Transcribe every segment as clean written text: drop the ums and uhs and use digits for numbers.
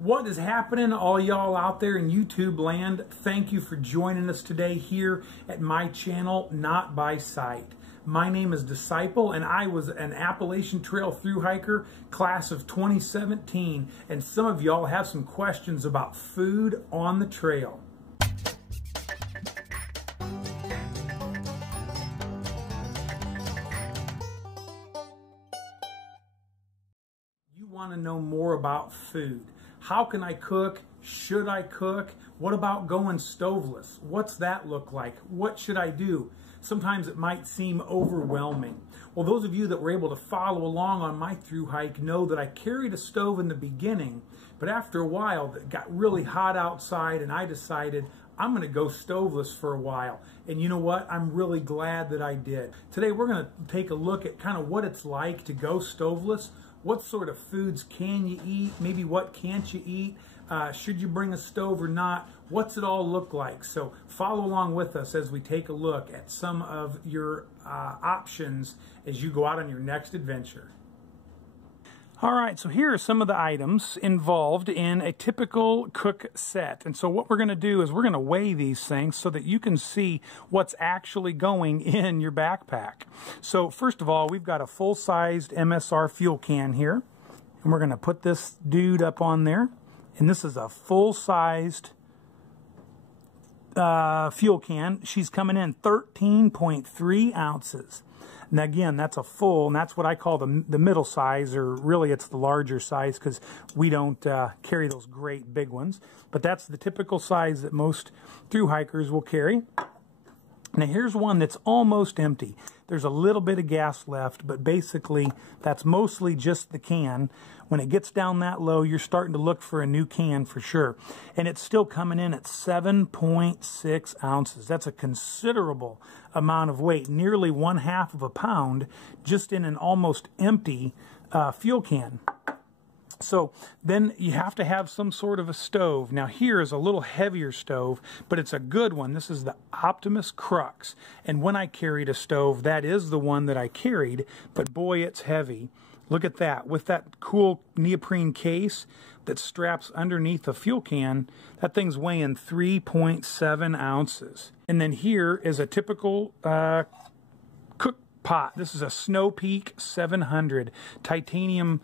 What is happening, all y'all out there in YouTube land? Thank you for joining us today here at my channel, Not by Sight. My name is Disciple, and I was an Appalachian Trail Thru hiker, class of 2017, and some of y'all have some questions about food on the trail. You want to know more about food. How can I cook? Should I cook? What about going stoveless? What's that look like? What should I do? Sometimes it might seem overwhelming. Well, those of you that were able to follow along on my thru hike know that I carried a stove in the beginning, but after a while it got really hot outside and I decided I'm going to go stoveless for a while. And you know what? I'm really glad that I did. Today we're going to take a look at kind of what it's like to go stoveless. What sort of foods can you eat? Maybe what can't you eat? Should you bring a stove or not? What's it all look like? So follow along with us as we take a look at some of your options as you go out on your next adventure. All right, so here are some of the items involved in a typical cook set. And so what we're going to do is we're going to weigh these things so that you can see what's actually going in your backpack. So first of all, we've got a full-sized MSR fuel can here. And we're going to put this dude up on there. And this is a full-sized fuel can. She's coming in 13.3 ounces. Now again, that's a full, and that's what I call the middle size, or really it's the larger size because we don't carry those great big ones. But that's the typical size that most thru hikers will carry. Now here's one that's almost empty. There's a little bit of gas left, but basically that's mostly just the can. When it gets down that low, you're starting to look for a new can for sure. And it's still coming in at 7.6 ounces. That's a considerable amount of weight, nearly 1/2 of a pound, just in an almost empty fuel can. So then you have to have some sort of a stove. Now here is a little heavier stove, but it's a good one. This is the Optimus Crux. And when I carried a stove, that is the one that I carried, but boy, it's heavy. Look at that. With that cool neoprene case that straps underneath the fuel can, that thing's weighing 3.7 ounces. And then here is a typical cook pot. This is a Snow Peak 700 titanium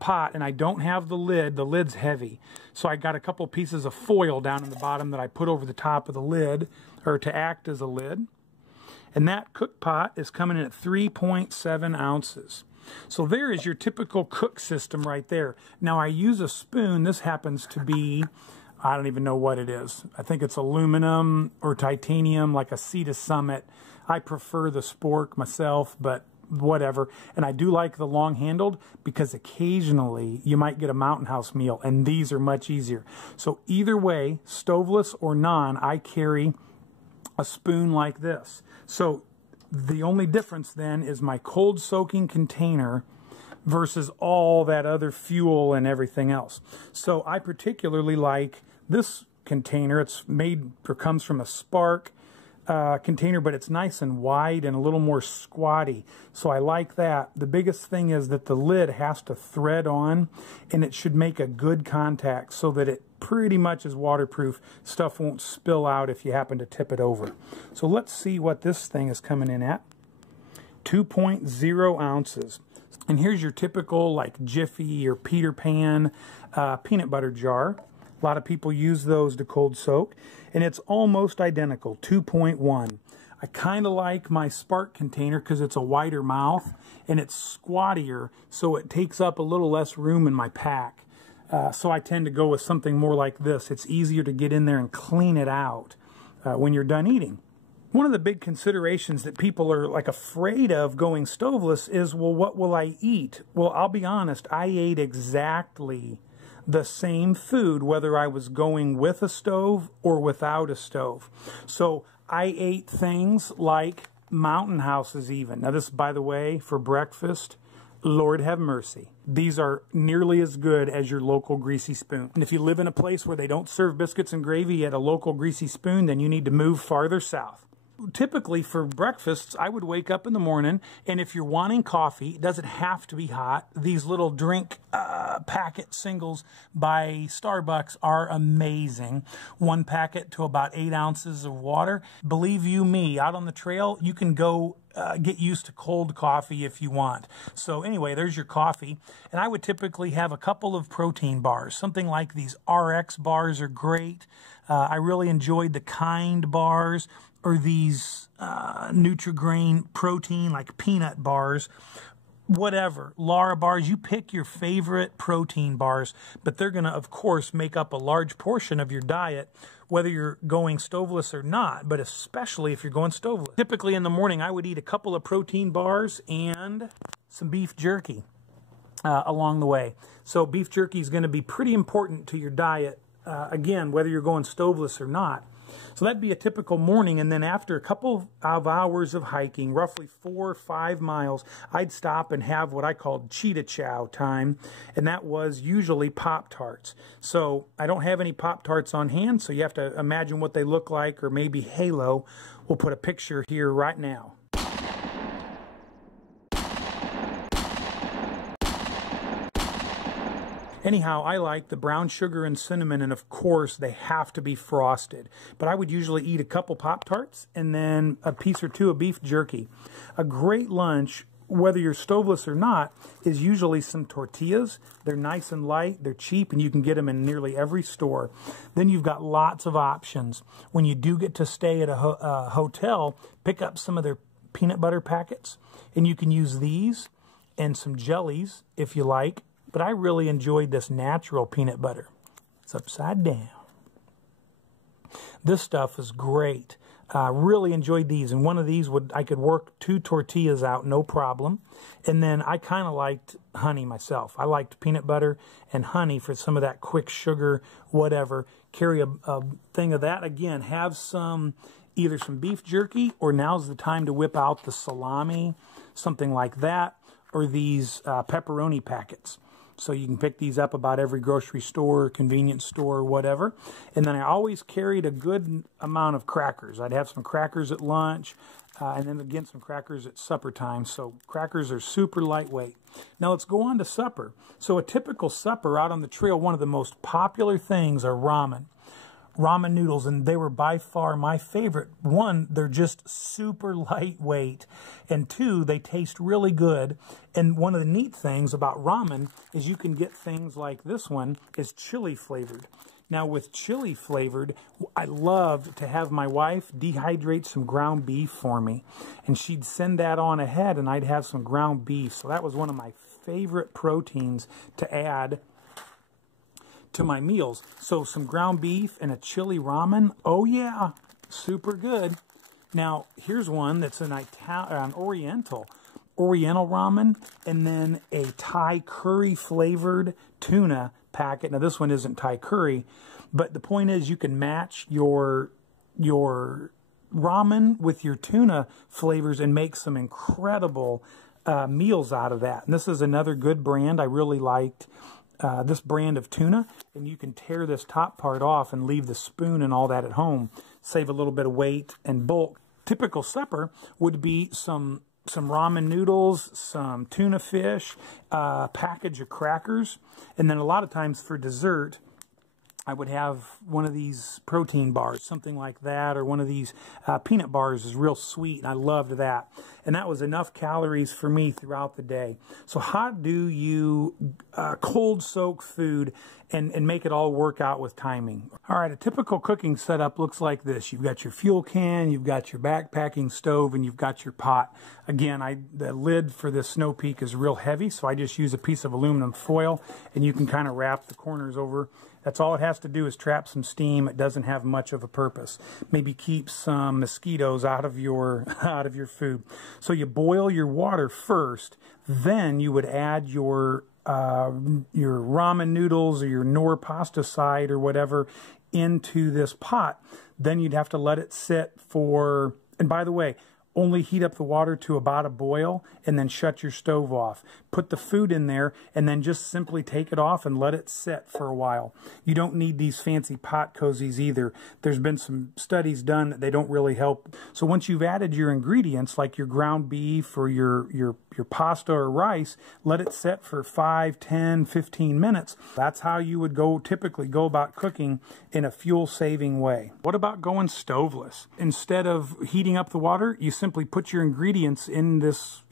pot, and I don't have the lid. The lid's heavy. So I got a couple pieces of foil down in the bottom that I put over the top of the lid, or to act as a lid. And that cook pot is coming in at 3.7 ounces. So there is your typical cook system right there. Now I use a spoon. This happens to be, I don't even know what it is. I think it's aluminum or titanium, like a Cedar Summit. I prefer the spork myself, but whatever. And I do like the long-handled because occasionally you might get a Mountain House meal, and these are much easier. So either way, stoveless or non, I carry a spoon like this. So the only difference then is my cold soaking container versus all that other fuel and everything else. So I particularly like this container. It's made or comes from a Spark container, but it's nice and wide and a little more squatty. So I like that. The biggest thing is that the lid has to thread on, and it should make a good contact so that it pretty much is waterproof. Stuff won't spill out if you happen to tip it over. So let's see what this thing is coming in at. 2.0 ounces. And here's your typical like Jiffy or Peter Pan peanut butter jar. A lot of people use those to cold soak, and it's almost identical, 2.1. I kind of like my Spark container because it's a wider mouth and it's squattier, so it takes up a little less room in my pack. So I tend to go with something more like this. It's easier to get in there and clean it out when you're done eating. One of the big considerations that people are like afraid of going stoveless is, well, what will I eat? Well, I'll be honest, I ate exactly the same food whether I was going with a stove or without a stove. So I ate things like Mountain Houses even. Now this, by the way, for breakfast, Lord have mercy. These are nearly as good as your local greasy spoon. And if you live in a place where they don't serve biscuits and gravy at a local greasy spoon, then you need to move farther south. typically for breakfasts, I would wake up in the morning, and if you're wanting coffee, it doesn't have to be hot. These little drink packet singles by Starbucks are amazing. One packet to about 8 ounces of water. Believe you me, out on the trail, you can go get used to cold coffee if you want. So anyway, there's your coffee. And I would typically have a couple of protein bars. Something like these RX bars are great. I really enjoyed the Kind bars, or these Nutri-Grain protein, like peanut bars. Whatever, Lara bars, you pick your favorite protein bars, but they're going to, of course, make up a large portion of your diet, whether you're going stoveless or not, but especially if you're going stoveless. Typically in the morning, I would eat a couple of protein bars and some beef jerky along the way. So beef jerky is going to be pretty important to your diet, again, whether you're going stoveless or not. So that'd be a typical morning, and then after a couple of hours of hiking, roughly 4 or 5 miles, I'd stop and have what I called cheetah chow time, and that was usually Pop-Tarts. So I don't have any Pop-Tarts on hand, so you have to imagine what they look like, or maybe Halo. We'll put a picture here right now. Anyhow, I like the brown sugar and cinnamon, and of course they have to be frosted. But I would usually eat a couple Pop-Tarts and then a piece or two of beef jerky. A great lunch, whether you're stoveless or not, is usually some tortillas. They're nice and light, they're cheap, and you can get them in nearly every store. Then you've got lots of options. When you do get to stay at a hotel, pick up some of their peanut butter packets, and you can use these and some jellies if you like. But I really enjoyed this natural peanut butter. It's upside down. This stuff is great. Really enjoyed these. And one of these, I could work 2 tortillas out, no problem. And then I kind of liked honey myself. I liked peanut butter and honey for some of that quick sugar, whatever. Carry a thing of that. Again, have either some beef jerky, or now's the time to whip out the salami, something like that, or these pepperoni packets. So you can pick these up about every grocery store, convenience store, whatever. And then I always carried a good amount of crackers. I'd have some crackers at lunch, and then again some crackers at supper time. So crackers are super lightweight. Now let's go on to supper. So a typical supper out on the trail, one of the most popular things are ramen. Ramen noodles, and they were by far my favorite. One, they're just super lightweight, and 2, they taste really good. And one of the neat things about ramen is you can get things like this one is chili flavored. Now with chili flavored, I loved to have my wife dehydrate some ground beef for me, and she'd send that on ahead, and I'd have some ground beef. So that was one of my favorite proteins to add to my meals. So some ground beef and a chili ramen, oh yeah, super good. Now here's one that's an Oriental ramen, and then a Thai curry flavored tuna packet. Now this one isn't Thai curry, but the point is you can match your ramen with your tuna flavors and make some incredible meals out of that. And this is another good brand. I really liked this brand of tuna, and you can tear this top part off and leave the spoon and all that at home. Save a little bit of weight and bulk. Typical supper would be some ramen noodles, some tuna fish, a package of crackers, and then a lot of times for dessert, I would have one of these protein bars, something like that, or one of these peanut bars is real sweet, and I loved that. And that was enough calories for me throughout the day. So how do you cold soak food and make it all work out with timing? All right, a typical cooking setup looks like this. You've got your fuel can, you've got your backpacking stove, and you've got your pot. Again, the lid for this Snow Peak is real heavy, so I just use a piece of aluminum foil, and you can kind of wrap the corners over. That's all it has to do is trap some steam. It doesn't have much of a purpose. Maybe keep some mosquitoes out of your food. So you boil your water first, then you would add your ramen noodles or your Knorr pasta side or whatever into this pot. Then you'd have to let it sit for, and by the way, only heat up the water to about a boil and then shut your stove off. Put the food in there and then just simply take it off and let it sit for a while. You don't need these fancy pot cozies either. There's been some studies done that they don't really help. So once you've added your ingredients like your ground beef or your pasta or rice, let it sit for 5, 10, 15 minutes. That's how you would typically go about cooking in a fuel-saving way. What about going stoveless? Instead of heating up the water, you simply put your ingredients in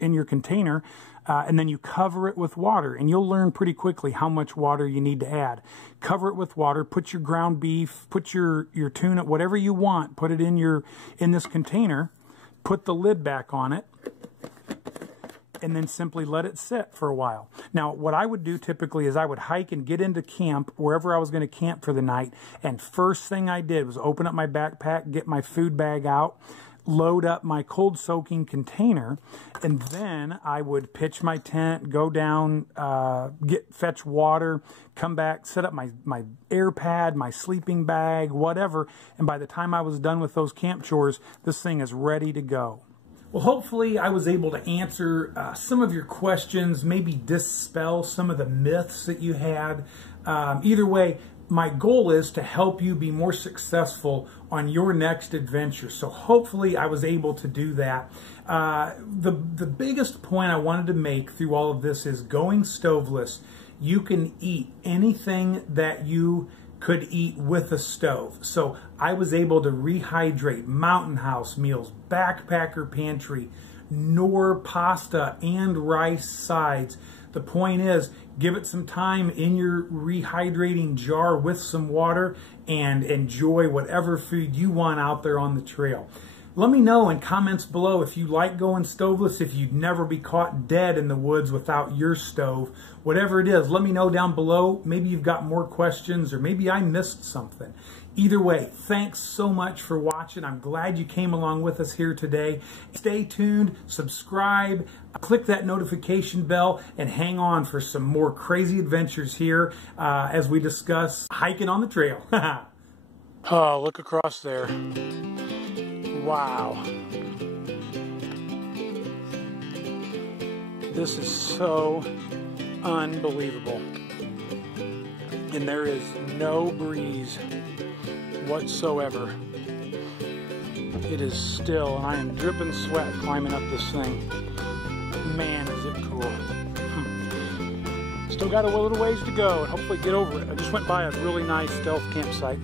your container and then you cover it with water, and you'll learn pretty quickly how much water you need to add. Cover it with water, put your ground beef, put your tuna, whatever you want, put it in this container, put the lid back on it, and then simply let it sit for a while. Now, what I would do typically is I would hike and get into camp, wherever I was going to camp for the night, and first thing I did was open up my backpack, get my food bag out, load up my cold soaking container, and then I would pitch my tent, go down, fetch water, come back, set up my air pad, my sleeping bag, whatever, and by the time I was done with those camp chores, this thing is ready to go. Well, hopefully I was able to answer some of your questions, maybe dispel some of the myths that you had. Either way, my goal is to help you be more successful on your next adventure. So hopefully I was able to do that. The biggest point I wanted to make through all of this is going stoveless. You can eat anything that you could eat with a stove. So I was able to rehydrate Mountain House meals, Backpacker Pantry, Knorr pasta and rice sides. The point is, give it some time in your rehydrating jar with some water and enjoy whatever food you want out there on the trail. Let me know in comments below if you like going stoveless, if you'd never be caught dead in the woods without your stove. Whatever it is, let me know down below. Maybe you've got more questions or maybe I missed something. Either way, thanks so much for watching. I'm glad you came along with us here today. Stay tuned, subscribe, click that notification bell, and hang on for some more crazy adventures here as we discuss hiking on the trail. Oh, look across there. Wow. This is so unbelievable. And there is no breeze whatsoever. It is still, and I am dripping sweat climbing up this thing. Man, is it cool. Still got a little ways to go and hopefully get over it. I just went by a really nice stealth campsite,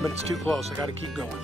but it's too close. I got to keep going.